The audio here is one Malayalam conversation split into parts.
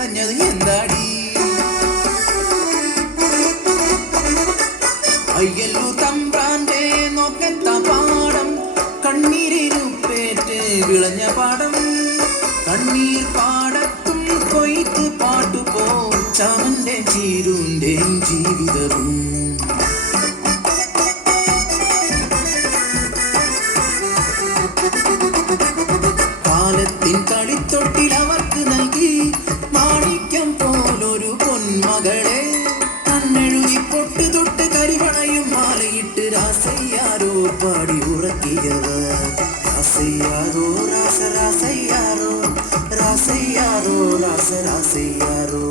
കരഞ്ഞത് എന്താടി? അയ്യല്ലു തമ്പ്രാന്റെ നോക്കത്ത പാടം, കണ്ണീരിനുപ്പേറ്റ് വിളഞ്ഞ പാടം. കണ്ണീർ പാടത്തും കൊയ്ത്ത് പാട്ടുപോ ചമന്റെ ചീരുന്റെ ജീവിതവും. കാലത്തിൻ കളിത്തൊട്ടിൽ അവർക്ക് നൽകി മാണിക്യം പോലൊരു പൊന്മകളെ. കണ്ണെഴുതി പൊട്ട് തൊട്ട് കരിവണയും മാലയിട്ട് രാസയ്യാരോ പാടി ഉറക്കിയവർ. രാസയ്യാരോ രാസ രാസയ്യാരോ, രാസയ്യാരോ രാസ രാസയ്യാരോ.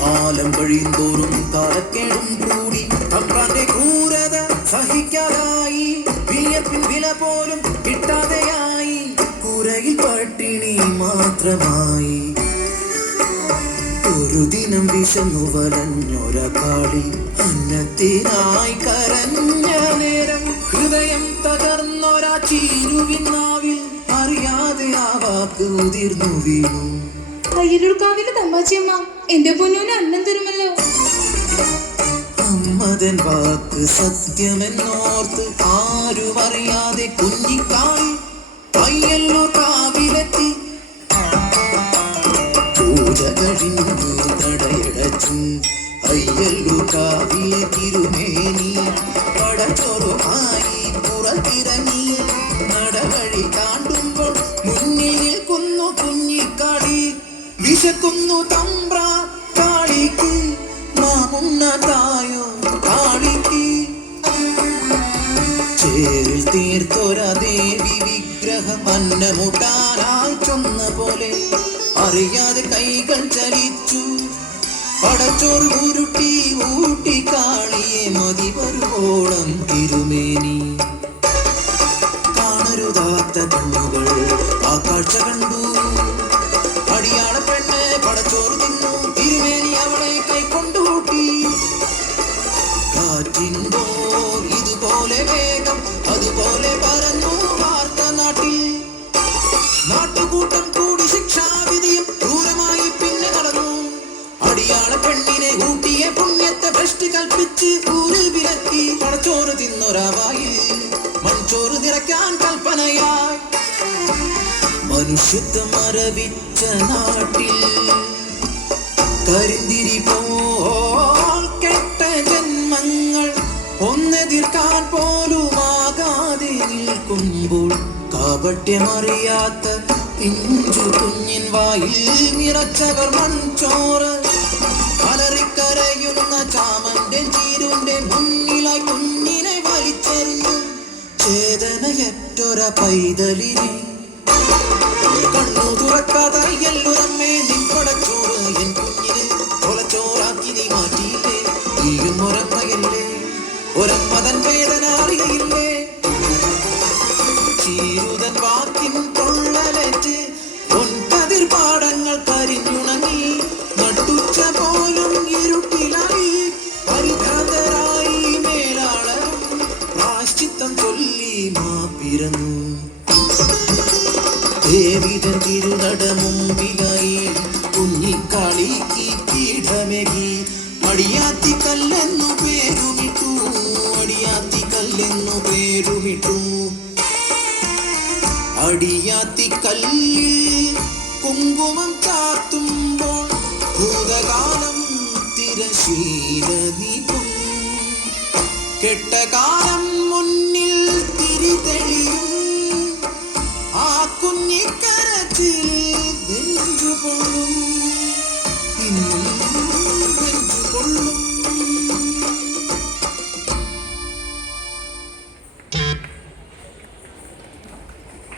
കാലം കഴിയുന്തോറും കാലക്കേടും കൂടി തമ്പ്രാന്റെ ക്രൂരത സഹിക്കാതായി. വിയപ്പിൻ വില പോലും കിട്ടാതെയായി, കൂരയിൽ പട്ടിണി മാത്രമായി. ഒരു ദിനം വിശന്നു വലഞ്ഞൊര കാളി അന്നത്തിനായി കരഞ്ഞ നേരം ഹൃദയം തകർന്നൊരാ ചീരുവിനാവിൽ അറിയാതെ ആ വാക്ക് ഉതിർന്നു വീണു. അയ്യലൂർക്കാവിലെ തമ്പാച്ചിയമ്മ എന്റെ പൊന്നൂന് അന്നം തരുമല്ലോ. അമ്മതൻ വാക്ക് സത്യമെന്നോർത്ത് ആരും അറിയാതെ കുഞ്ഞിക്കാളി അയ്യല്ലൂർക്കാവിലെത്തി. പൂജ കഴിഞ്ഞു നടയടച്ചു അയ്യല്ലൂർക്കാവിലെ തിരുമേനി. പടച്ചോറുമായി പുറത്തിറങ്ങി നടവഴി താണ്ടുമ്പോൾ മുന്നിൽ നിൽക്കുന്നു കുഞ്ഞിക്കാളി. വിശക്കുന്നു തമ്പ്രാ കാളിക്ക്, മാമുണ്ണതായോ കാളിക്ക്. ചേരിൽ തീർത്തൊര ദേവി വിഗ്രഹം അന്നമുട്ടാനായി ചൊന്ന പോലെ അറിയാതെ കൈകൾ ചലിച്ചു. പടച്ചോറ് ഉരുട്ടി ഊട്ടി കാളിയെ മതി വരുവോളം തിരുമേനി. കാണരുതാത്ത കണ്ണുകൾ ആ കാഴ്ച കണ്ടു. അടിയാള പെണ്ണ് പടച്ചോറ് തിന്നു, തിരുമേനി അവളെ കൈക്കൊണ്ടൂട്ടി. കാറ്റിൻപോ ഇതുപോലെ വേഗം അതുപോലെ പരന്നു വാർത്ത നാട്ടിൽ. നാട്ടുകൂട്ടം കൂടി ശിക്ഷാവിധിയും ക്രൂരമായി പിന്നെ നടന്നു. അടിയാള പെണ്ണിനെ ഊട്ടിയ പുണ്യത്തെ ഭ്രഷ്ടി കൽപ്പിച്ച് ഊരിൽ വിലക്കി. പടച്ചോറ് തിന്നൊരാവായിൽ മൺചോറ് നിറയ്ക്കാൻ കൽപ്പനയായി. മനുഷ്യത്വം മരവിച്ച നാട്ടിൽ കരിന്തിരി പോൽ കെട്ട ജന്മങ്ങൾ ഒന്നെതിർക്കാൻ പോലുമാകാതെ നിൽക്കുമ്പോൾ കാപട്യമറിയാത്ത പിഞ്ചു കുഞ്ഞിൻ വായിൽ നിറച്ചവർ മൺചോറ്. അലറിക്കരയുന്ന ചാമന്റെ ചീരുന്റെ മുന്നിലായി കുഞ്ഞിനെ വലിച്ചെറിഞ്ഞു. ചേതനയറ്റൊര പൈതലിനെ കണ്ണു തുറക്കാതെ അയ്യല്ലൂരമ്മേ നിൻ പടച്ചോറ് എൻ കുഞ്ഞിനെ കൊലച്ചോറാക്കി നീ മാറ്റിയില്ലേ. നീയും ഒരമ്മയല്ലേ, ഒരമ്മതൻ വേദന അറിയയില്ലേ. ചീരുതൻ വാക്കിൻ കൊള്ളലേറ്റ് പൊൻകതിർ പാടങ്ങൾ കരിഞ്ഞുണങ്ങി. നട്ടുച്ച പോലും ഇരുട്ടിലായി പരിഭ്രാന്തരായി മേലാളരും പ്രാശ്ചിത്തം ചൊല്ലി മാപ്പിരന്നു. ദേവിതൻ തിരുനട മുമ്പിലായി കുഞ്ഞിക്കാളിക്ക് പീഠമേകി. അടിയാത്തി കല്ലെന്നു പേരുമിട്ടു, അടിയാത്തി കല്ലെന്നു പേരുമിട്ടു. അടിയാത്തി കല്ലിൽ കുങ്കുമം ചാർത്തുമ്പോൾ ഭൂതകാലം തിരശീല നീക്കും. കെട്ടകാലം മുന്നിൽ തിരിതെളിയും. ആ കുഞ്ഞിക്കരച്ചിൽ നെഞ്ചുകൊള്ളും.